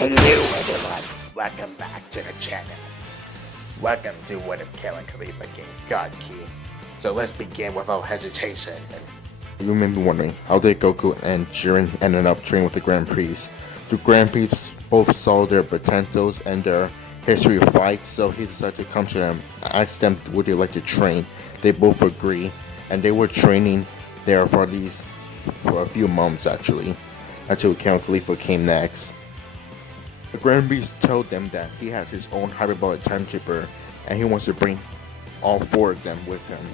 Hello everyone, welcome back to the channel. Welcome to one of Kale and Khalifa games, God Key. So let's begin without hesitation. You may be wondering, how did Goku and Jiren ended up training with the Grand Prix? The Grand Prix both saw their potentials and their history of fights, so he decided to come to them and ask them would they like to train. They both agree, and they were training there for a few months actually, until Kale and Khalifa came next. The Grand Prix told them that he had his own hyperbolic time chipper and he wants to bring all four of them with him.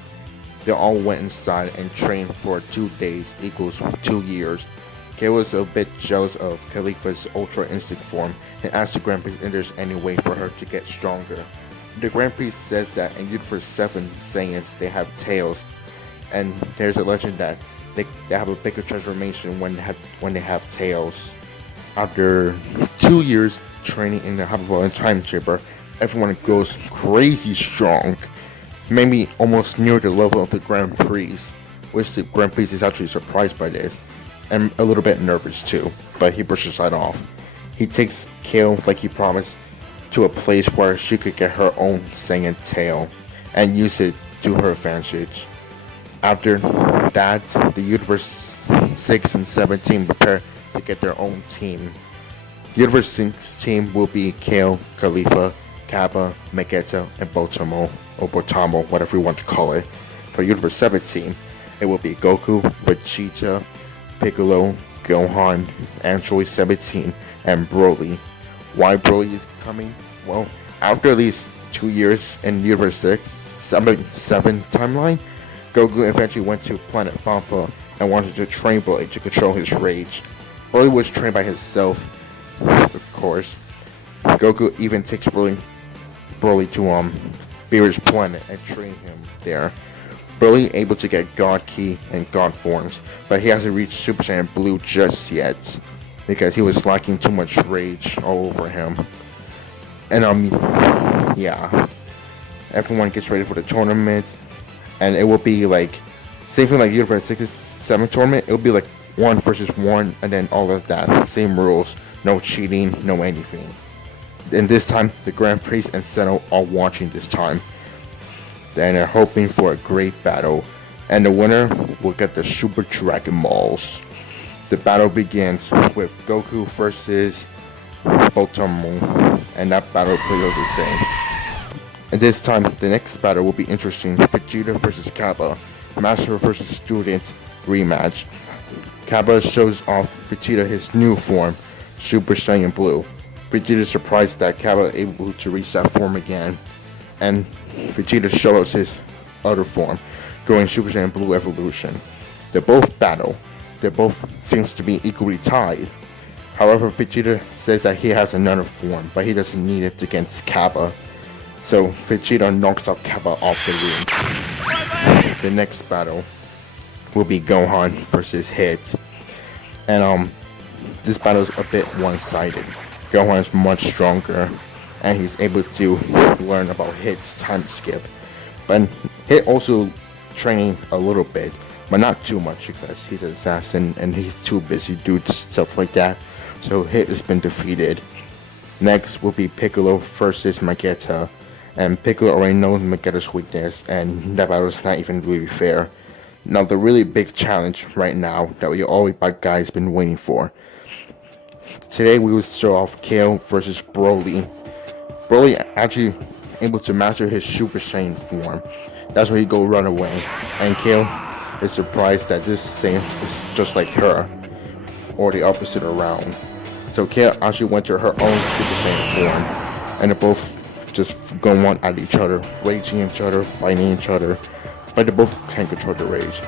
They all went inside and trained for 2 days equals 2 years. Kale was a bit jealous of Khalifa's Ultra Instinct form and asked the Grand Prix if there's any way for her to get stronger. The Grand Prix said that in Universe 7 Saiyans they have tails, and there's a legend that they have a bigger transformation when they have tails. After 2 years training in the hyperbolic time chamber, everyone goes crazy strong, maybe almost near the level of the Grand Prix, which the Grand Prix is actually surprised by this, and a little bit nervous too, but he brushes that off. He takes Kale, like he promised, to a place where she could get her own Saiyan tail, and use it to her advantage. After that, the Universe 6 and 7 team prepare to get their own team. Universe 6 team will be Kale, Khalifa, Cabba, Vega, and Botamo, or Botamo, whatever you want to call it. For Universe 7 team, it will be Goku, Vegeta, Piccolo, Gohan, Android 17, and Broly. Why Broly is coming? Well, after these 2 years in Universe 7 timeline, Goku eventually went to Planet Fampa and wanted to train Broly to control his rage. Broly was trained by himself, of course. Goku even takes Broly to Beerus planet and train him there. Broly able to get God Ki and God forms, but he hasn't reached Super Saiyan Blue just yet because he was lacking too much rage all over him. And yeah, everyone gets ready for the tournament, and it will be like same thing like Universe 6 7 tournament. It will be like 1 versus 1, and then all of that. Same rules, no cheating, no anything. And this time, the Grand Prix and Senno are watching this time. And they're hoping for a great battle. And the winner will get the Super Dragon Balls. The battle begins with Goku versus Botamo. And that battle plays the same. And this time, the next battle will be interesting. Vegeta versus Cabba. Master versus Student rematch. Cabba shows off Vegeta his new form, Super Saiyan Blue. Vegeta is surprised that Cabba is able to reach that form again, and Vegeta shows his other form, going Super Saiyan Blue Evolution. They both battle. They both seems to be equally tied. However, Vegeta says that he has another form, but he doesn't need it against Cabba. So Vegeta knocks out Cabba off the ring. The next battle will be Gohan versus Hit, and this battle is a bit one-sided. Gohan is much stronger, and he's able to learn about Hit's time skip. But Hit also training a little bit, but not too much because he's an assassin and he's too busy doing stuff like that. So Hit has been defeated. Next will be Piccolo versus Vegeta, and Piccolo already knows Vegeta's weakness, and that battle is not even really fair. Now the really big challenge right now that we all guys been waiting for. Today we will show off Kale versus Broly. Broly actually able to master his Super Saiyan form. That's where he go run away. And Kale is surprised that this Saiyan is just like her, or the opposite around. So Kale actually went to her own Super Saiyan form, and they're both just going on at each other, raging each other, fighting each other. But they both can't control the rage.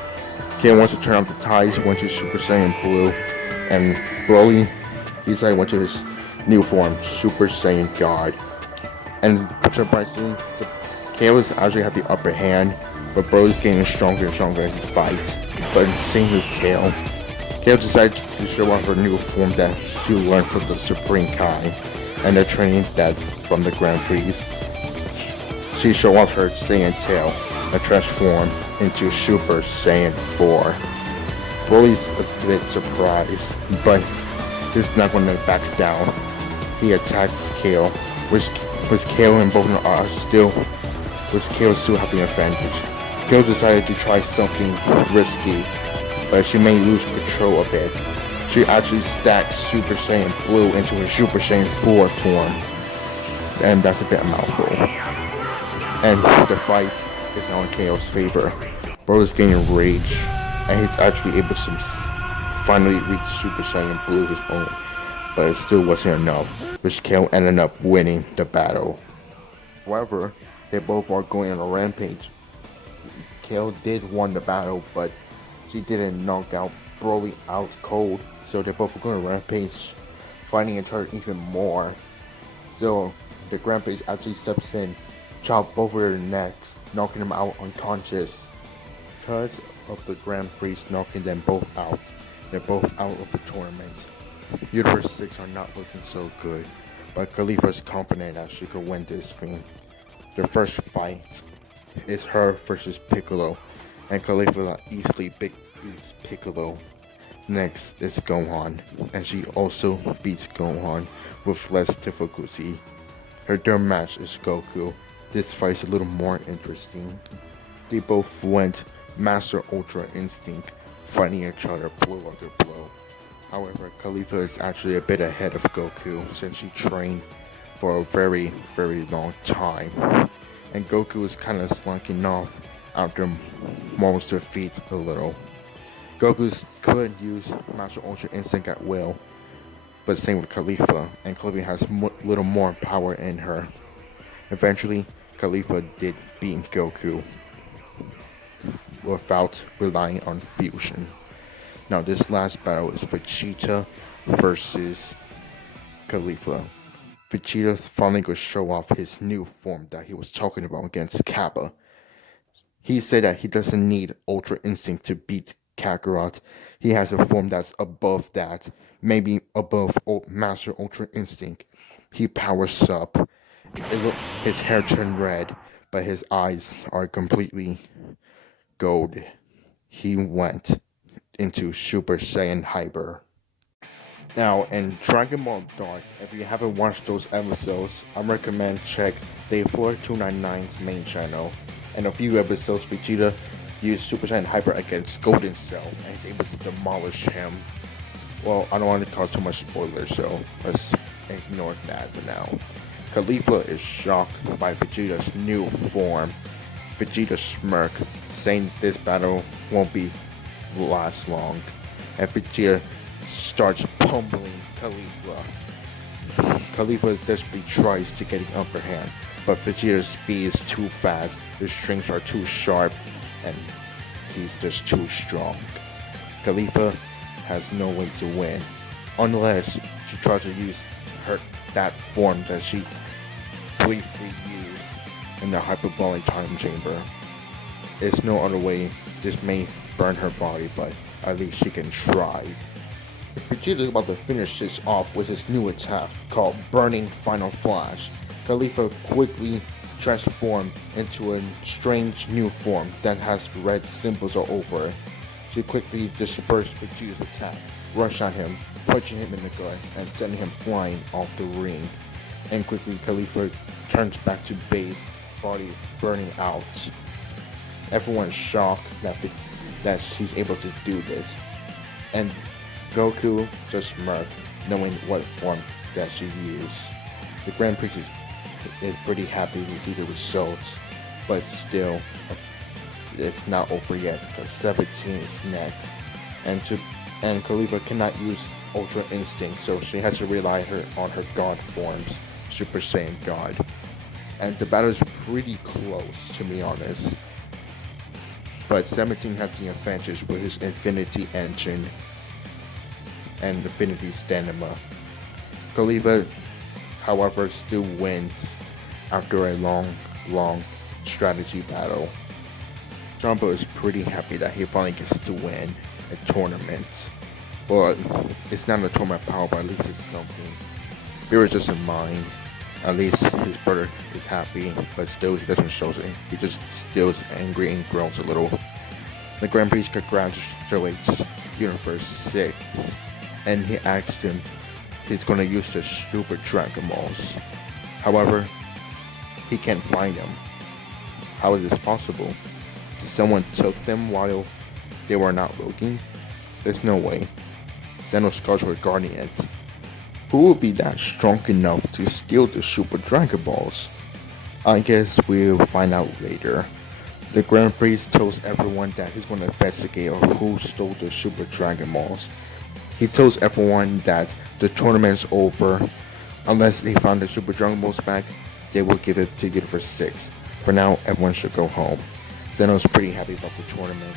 Kale wants to turn off the ties, went to Super Saiyan Blue, and Broly decided went to his new form, Super Saiyan God. And surprisingly, Kale actually had the upper hand, but Broly's getting stronger and stronger as he fights. But same as Kale. Kale decided to show off her new form that she learned from the Supreme Kai, and they're training that from the Grand Prix. She showed off her Saiyan tail and transformed into Super Saiyan 4. Broly's a bit surprised, but he's not going to back down. he attacks Kale, which Kale and both are still, which Kale still have the advantage. Kale decided to try something risky, but she may lose control a bit. She actually stacks Super Saiyan Blue into her Super Saiyan 4 form, and that's a bit of a mouthful. And the fight is now in Kale's favor. Bro is getting rage, and he's actually able to finally reach Super Saiyan Blue his own, but it still wasn't enough, which Kale ended up winning the battle. However, they both are going on a rampage. Kale did win the battle, but she didn't knock out Broly out cold, so they're both going to rampage, fighting each other even more. So the rampage actually steps in, chop both of their necks, knocking them out unconscious. Because of the Grand Priest knocking them both out, they're both out of the tournament. Universe 6 are not looking so good, but Khalifa is confident that she could win this thing. The first fight is her versus Piccolo, and Khalifa easily beats Piccolo. Next is Gohan, and she also beats Gohan with less difficulty. Her third match is Goku. This fight is a little more interesting. They both went Master Ultra Instinct, fighting each other blow after blow. However, Khalifa is actually a bit ahead of Goku since she trained for a very, very long time. And Goku is kind of slacking off after most defeats a little. Goku could use Master Ultra Instinct at will, but same with Khalifa, and Khalifa has little more power in her. Eventually, Khalifa did beat Goku without relying on fusion. Now this last battle is Vegeta versus Khalifa. Vegeta finally going to show off his new form that he was talking about against Cabba. He said that he doesn't need Ultra Instinct to beat Kakarot. He has a form that's above that, maybe above Master Ultra Instinct. He powers up. His hair turned red, but his eyes are completely gold. He went into Super Saiyan Hyper. Now, in Dragon Ball Dark, if you haven't watched those episodes, I recommend check Dayfloor299's main channel. In a few episodes, Vegeta used Super Saiyan Hyper against Golden Cell, and he's able to demolish him. Well, I don't want to cause too much spoilers, so let's ignore that for now. Khalifa is shocked by Vegeta's new form. Vegeta smirk, saying this battle won't last long, and Vegeta starts pummeling Khalifa. Khalifa desperately tries to get the upper hand, but Vegeta's speed is too fast, his strings are too sharp, and he's just too strong. Khalifa has no way to win, unless she tries to use that form that she briefly used in the hyperbolic time chamber. There's no other way. This may burn her body, but at least she can try. Vegeta is about to finish this off with his new attack called Burning Final Flash. Khalifa quickly transformed into a strange new form that has red symbols all over it. She quickly dispersed Vegeta's attack, rushed at him, punching him in the gut, and sending him flying off the ring. And quickly Khalifa turns back to base, body burning out. Everyone's shocked that she's able to do this. And Goku just smirked, knowing what form that she used. The Grand Prix is pretty happy to see the results, but still, it's not over yet because 17 is next, and Khalifa cannot use Ultra Instinct, so she has to rely on her God forms, Super Saiyan God. And the battle is pretty close, to be honest. But 17 has the advantage with his Infinity Engine and Infinity Stamina. Khalifa, however, still wins after a long strategy battle. Jumbo is pretty happy that he finally gets to win a tournament. But it's not a tournament power, but at least it's something. There is just in mind. At least his brother is happy, but still he doesn't show it. He just still is angry and groans a little. The Grand Prix congratulates Universe 6, and he asks him he's gonna use the Super Dragon Balls. However, he can't find them. How is this possible? Did someone took them while they were not looking? There's no way. Xeno's guards were guarding it. Who would be that strong enough to steal the Super Dragon Balls? I guess we'll find out later. The Grand Priest tells everyone that he's going to investigate who stole the Super Dragon Balls. He tells everyone that the tournament's over. Unless they found the Super Dragon Balls back, they will give it to Universe 6. For now, everyone should go home. Zeno's pretty happy about the tournament,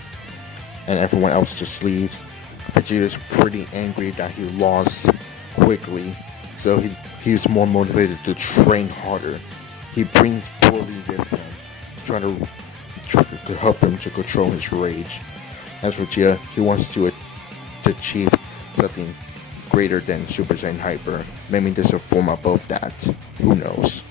and everyone else just leaves. Vegeta's pretty angry that he lost quickly, so he's more motivated to train harder. He brings Broly with him, trying to help him to control his rage. As for Vegeta, he wants to achieve something greater than Super Saiyan Hyper. Maybe there's a form above that. Who knows?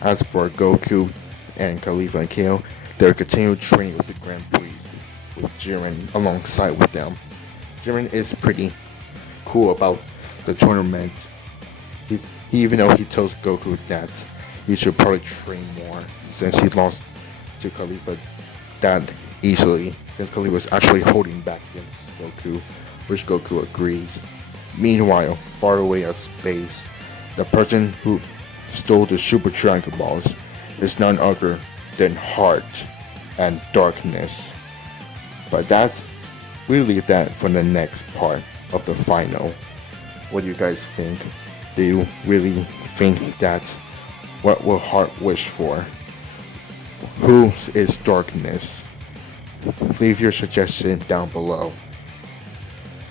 As for Goku and Khalifa and Kale, they're continuing training with the Grand Priest, with Jiren alongside with them. Jiren is pretty cool about the tournament. Even though he tells Goku that he should probably train more since he lost to Khalifa that easily, since Khalifa was actually holding back against Goku, which Goku agrees. Meanwhile, far away at space, the person who stole the Super Dragon Balls is none other than Heart and Darkness. But we leave that for the next part of the final. What do you guys think? Do you really think that what will Heart wish for? Who is Darkness? Leave your suggestion down below.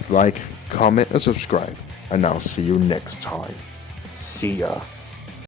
Like, comment, and subscribe, and I'll see you next time. See ya.